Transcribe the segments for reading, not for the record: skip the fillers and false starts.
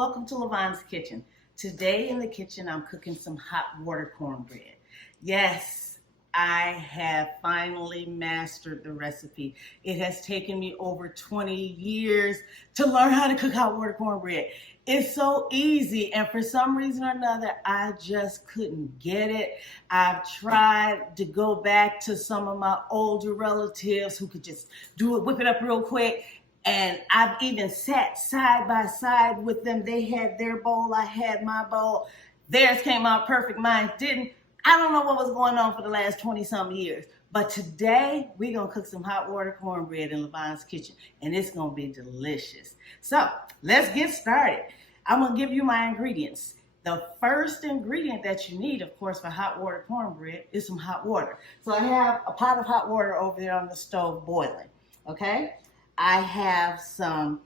welcome to Lavonne's kitchen. Today in the kitchen, I'm cooking some hot water cornbread. Yes, I have finally mastered the recipe. It has taken me over 20 years to learn how to cook hot water cornbread. It's so easy, and for some reason or another, I just couldn't get it. I've tried to go back to some of my older relatives who could just do it, whip it up real quick. And I've even sat side by side with them. They had their bowl, I had my bowl. Theirs came out perfect, mine didn't. I don't know what was going on for the last 20-some years. But today, we're going to cook some hot water cornbread in Lavonne's kitchen. And it's going to be delicious. So, let's get started. I'm going to give you my ingredients. The first ingredient that you need, of course, for hot water cornbread is some hot water. So I have a pot of hot water over there on the stove boiling. Okay? I have some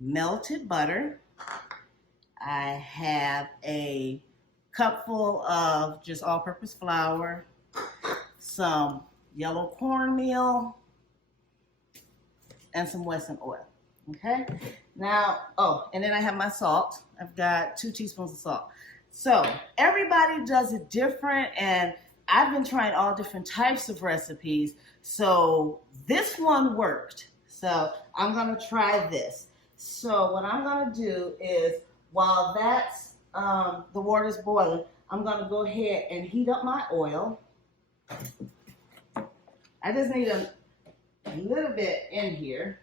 melted butter. I have a cupful of just all-purpose flour, some yellow cornmeal, and some Wesson oil. Okay? Now, and then I have my salt. I've got 2 teaspoons of salt. So everybody does it different, and I've been trying all different types of recipes. So this one worked. So I'm going to try this. So what I'm going to do is, while that's the water's boiling, I'm going to go ahead and heat up my oil. I just need a little bit in here.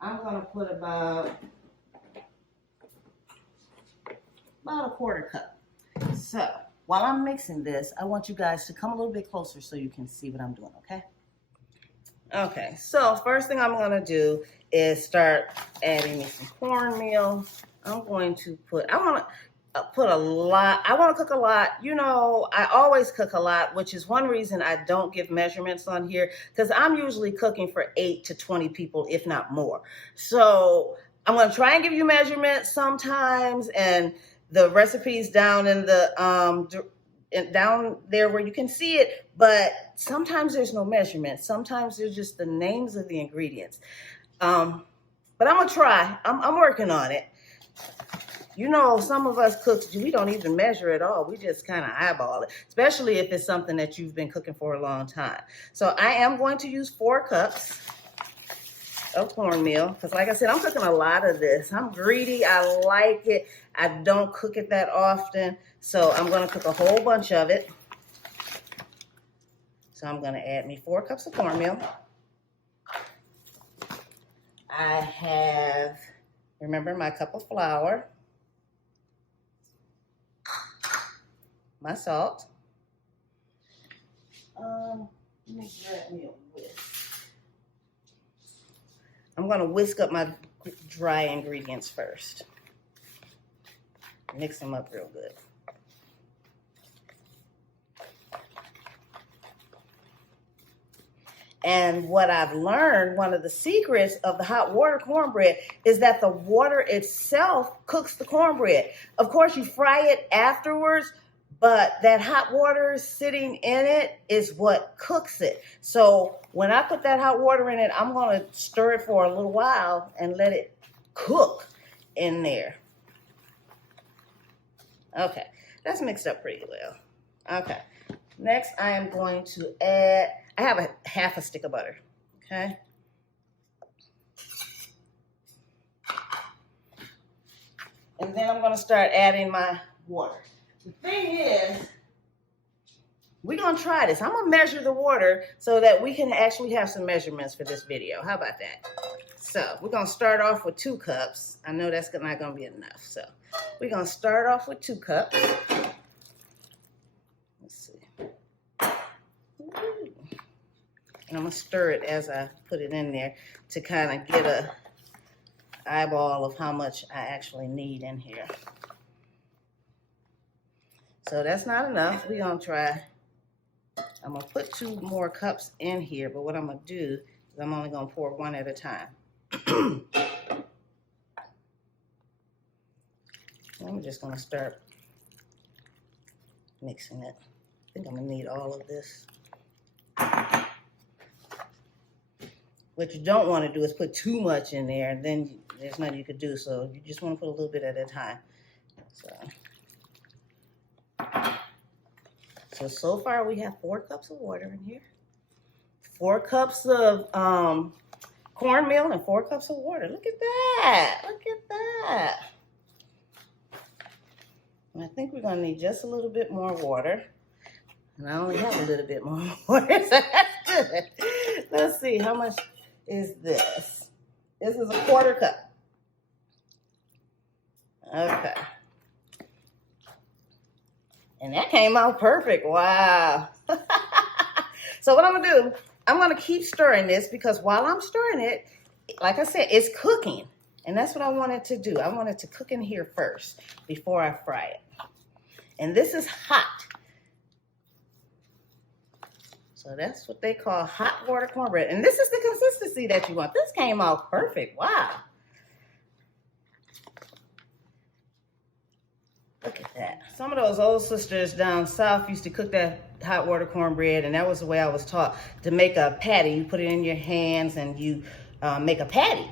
I'm going to put about a quarter cup. So while I'm mixing this, I want you guys to come a little bit closer so you can see what I'm doing, okay? Okay, so first thing I'm gonna do is start adding me some cornmeal. I'm going to put, I wanna cook a lot. You know, I always cook a lot, which is one reason I don't give measurements on here, because I'm usually cooking for 8 to 20 people, if not more. So I'm gonna try and give you measurements sometimes, and the recipes down in the, down there where you can see it, but sometimes there's no measurements. Sometimes there's just the names of the ingredients. But I'm gonna try. I'm working on it. You know, some of us cooks, we don't even measure at all. We just kind of eyeball it, especially if it's something that you've been cooking for a long time. So I am going to use 4 cups of cornmeal, because like I said, I'm cooking a lot of this. I'm greedy. I like it. I don't cook it that often. So I'm going to cook a whole bunch of it. So I'm going to add me 4 cups of cornmeal. I have, remember, my cup of flour, my salt. Let me grab me a whisk. I'm going to whisk up my dry ingredients first. Mix them up real good. And what I've learned, one of the secrets of the hot water cornbread is that the water itself cooks the cornbread. Of course, you fry it afterwards, but that hot water sitting in it is what cooks it. So when I put that hot water in it, I'm going to stir it for a little while and let it cook in there. Okay, that's mixed up pretty well. Okay, next I am going to add, I have half a stick of butter, okay? And then I'm going to start adding my water. The thing is, we're going to try this. I'm going to measure the water so that we can actually have some measurements for this video. How about that? So we're going to start off with 2 cups. I know that's not going to be enough. So we're going to start off with 2 cups. Let's see. And I'm going to stir it as I put it in there to kind of get a eyeball of how much I actually need in here. So that's not enough. We're going to try. I'm going to put 2 more cups in here, but what I'm going to do is I'm only going to pour 1 at a time. I'm just going to start mixing it. I think I'm going to need all of this. What you don't want to do is put too much in there, and then there's nothing you could do. So you just want to put a little bit at a time. So far we have 4 cups of water in here, 4 cups of cornmeal, and 4 cups of water. Look at that. Look at that. And I think we're going to need just a little bit more water. And I only have a little bit more water. So that's good. Let's see, how much is this? This is a 1/4 cup. Okay. And that came out perfect. Wow. So what I'm going to do, I'm going to keep stirring this, because while I'm stirring it, like I said, it's cooking. And that's what I wanted to do. I wanted to cook in here first before I fry it. And this is hot. So that's what they call hot water cornbread. And this is the consistency that you want. This came out perfect. Wow. Look at that. Some of those old sisters down south used to cook that hot water cornbread, and that was the way I was taught to make a patty. You put it in your hands and you make a patty.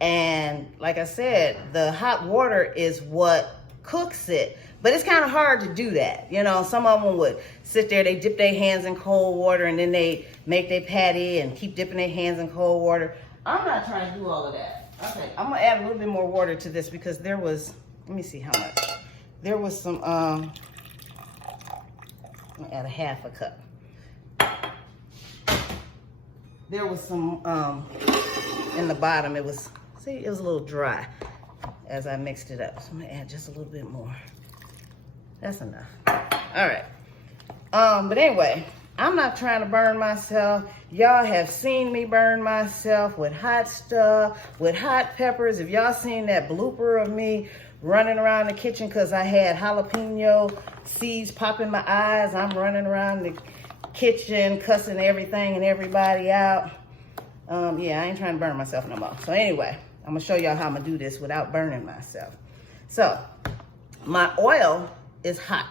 And like I said, the hot water is what cooks it. But it's kind of hard to do that. You know, some of them would sit there, they dip their hands in cold water, and then they make their patty and keep dipping their hands in cold water. I'm not trying to do all of that. Okay, I'm gonna add a little bit more water to this, because there was, let me see how much. There was some, I'm gonna add a 1/2 cup. There was some in the bottom. It was, see, it was a little dry as I mixed it up. So I'm gonna add just a little bit more. That's enough. All right. But anyway, I'm not trying to burn myself. Y'all have seen me burn myself with hot stuff, with hot peppers. If y'all seen that blooper of me running around the kitchen because I had jalapeno seeds pop in my eyes, I'm running around the kitchen cussing everything and everybody out. Yeah, I ain't trying to burn myself no more. So anyway, I'm gonna show y'all how I'm gonna do this without burning myself. So my oil is hot.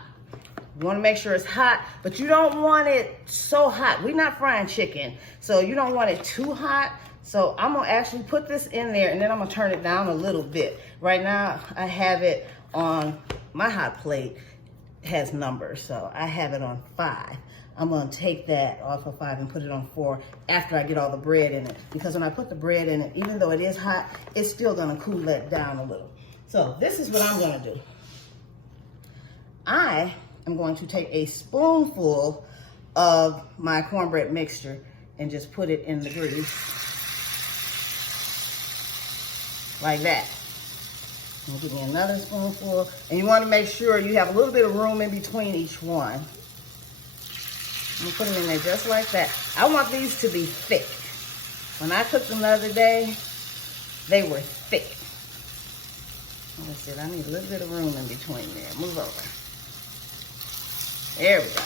You want to make sure it's hot, but you don't want it so hot. We're not frying chicken, so you don't want it too hot. So I'm gonna actually put this in there, and then I'm gonna turn it down a little bit. Right now, I have it on my hot plate. It has numbers, so I have it on 5. I'm gonna take that off of 5 and put it on 4 after I get all the bread in it. Because when I put the bread in it, even though it is hot, it's still gonna cool that down a little. So this is what I'm gonna do. I am going to take a spoonful of my cornbread mixture and just put it in the grease. Like that. And give me another spoonful. And you want to make sure you have a little bit of room in between each one. I'm going to put them in there just like that. I want these to be thick. When I cooked them the other day, they were thick. Like I said, I need a little bit of room in between there. Move over. There we go.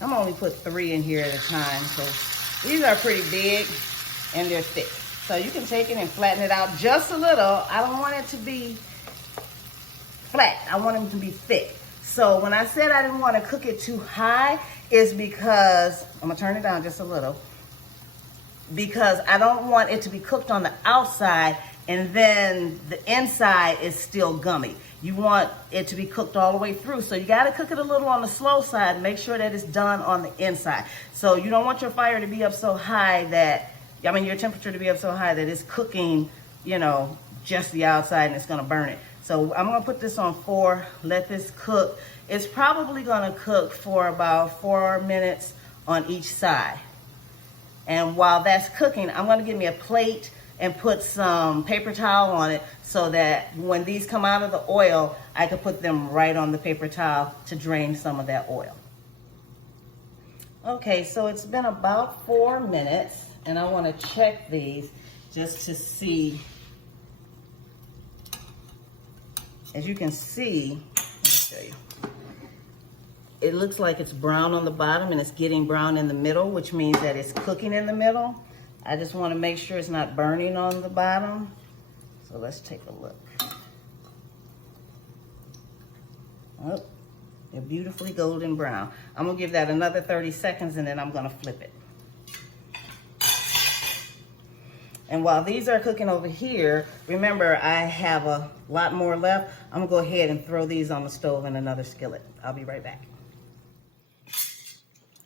I'm only put 3 in here at a time, so these are pretty big and they're thick. So you can take it and flatten it out just a little. I don't want it to be flat. I want them to be thick. So when I said I didn't want to cook it too high, is because, I'm gonna turn it down just a little, because I don't want it to be cooked on the outside and then the inside is still gummy. You want it to be cooked all the way through. So you gotta cook it a little on the slow side and make sure that it's done on the inside. So you don't want your fire to be up so high that, I mean, your temperature to be up so high that it's cooking, you know, just the outside and it's gonna burn it. So I'm gonna put this on 4, let this cook. It's probably gonna cook for about 4 minutes on each side. And while that's cooking, I'm gonna give me a plate and put some paper towel on it so that when these come out of the oil, I can put them right on the paper towel to drain some of that oil. Okay, so it's been about 4 minutes and I wanna check these just to see. As you can see, let me show you. It looks like it's brown on the bottom and it's getting brown in the middle, which means that it's cooking in the middle. I just want to make sure it's not burning on the bottom. So let's take a look. Oh, They're beautifully golden brown. I'm gonna give that another 30 seconds and then I'm gonna flip it. And while these are cooking over here, remember I have a lot more left. I'm gonna go ahead and throw these on the stove in another skillet. I'll be right back.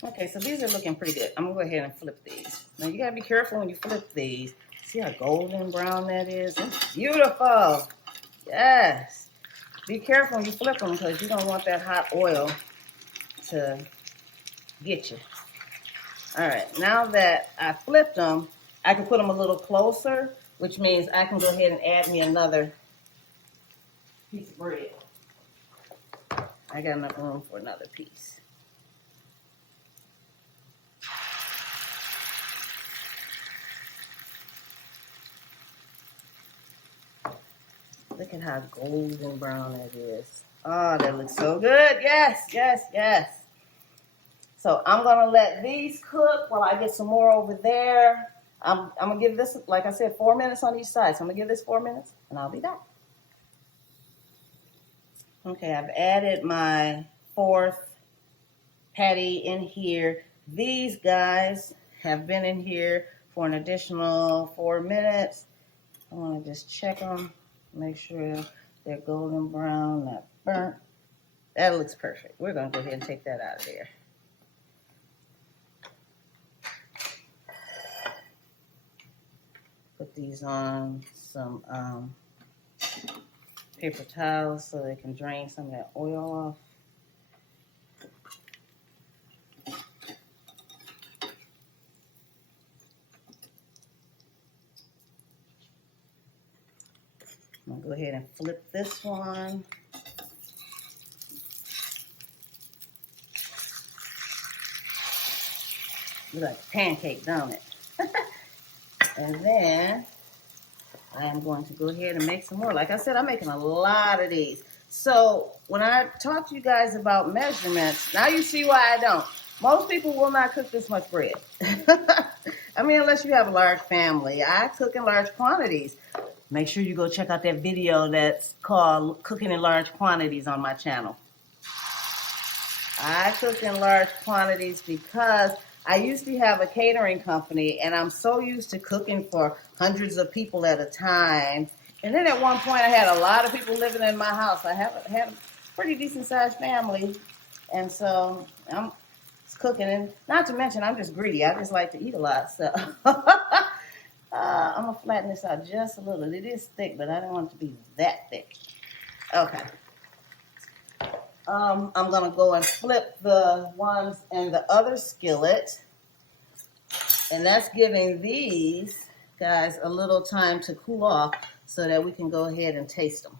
Okay, so these are looking pretty good. I'm gonna go ahead and flip these. Now you gotta be careful when you flip these. See how golden brown that is? It's beautiful. Yes. Be careful when you flip them because you don't want that hot oil to get you. All right, now that I flipped them, I can put them a little closer, which means I can go ahead and add me another piece of bread. I got enough room for another piece. Look at how golden brown that is. Oh, that looks so good. Yes, yes, yes. So I'm gonna let these cook while I get some more over there. I'm gonna give this, like I said, 4 minutes on each side. So I'm gonna give this 4 minutes and I'll be back. Okay, I've added my fourth patty in here. These guys have been in here for an additional 4 minutes. I wanna just check them, make sure they're golden brown, not burnt. That looks perfect. We're gonna go ahead and take that out of there. Put these on some paper towels so they can drain some of that oil off. I'm gonna go ahead and flip this one. Looks like a pancake, don't it? And then I am going to go ahead and make some more. Like I said, I'm making a lot of these. So when I talk to you guys about measurements, now you see why I don't. Most people will not cook this much bread. I mean, unless you have a large family. I cook in large quantities. Make sure you go check out that video that's called Cooking in Large Quantities on my channel. I cook in large quantities because I used to have a catering company, and I'm so used to cooking for hundreds of people at a time. And then at one point, I had a lot of people living in my house. I had a pretty decent-sized family, and so I'm cooking. And not to mention, I'm just greedy. I just like to eat a lot. So I'm going to flatten this out just a little. It is thick, but I don't want it to be that thick. Okay. I'm going to go and flip the ones in the other skillet. And that's giving these guys a little time to cool off so that we can go ahead and taste them.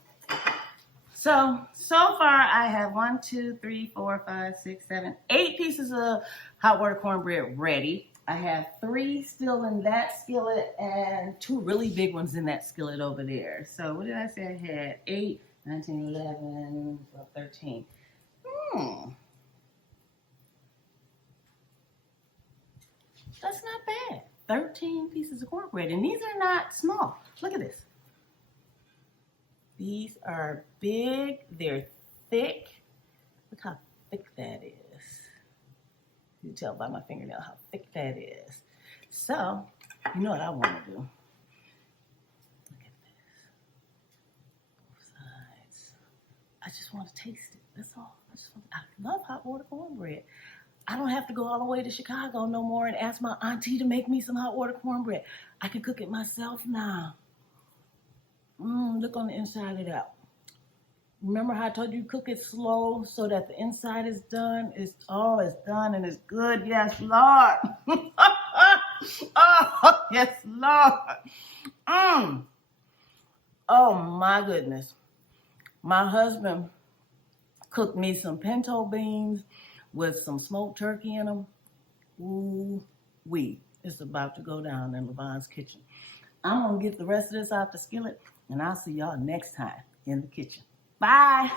So far I have 1, 2, 3, 4, 5, 6, 7, 8 pieces of hot water cornbread ready. I have 3 still in that skillet and 2 really big ones in that skillet over there. So what did I say I had? 8, 19, 11, 12, 13. That's not bad. 13 pieces of cornbread, and these are not small. Look at this. These are big, they're thick. Look how thick that is. You can tell by my fingernail how thick that is. So, you know what I want to do. Look at this. Both sides. I just want to taste it, that's all. I love hot water cornbread. I don't have to go all the way to Chicago no more and ask my auntie to make me some hot water cornbread. I can cook it myself now. Look on the inside of that. Remember how I told you cook it slow so that the inside is done? It's done and it's good. Yes, Lord. Oh, yes, Lord. Oh, my goodness. My husband cooked me some pinto beans with some smoked turkey in them. Ooh-wee. It's about to go down in Lavonne's kitchen. I'm going to get the rest of this out the skillet, and I'll see y'all next time in the kitchen. Bye.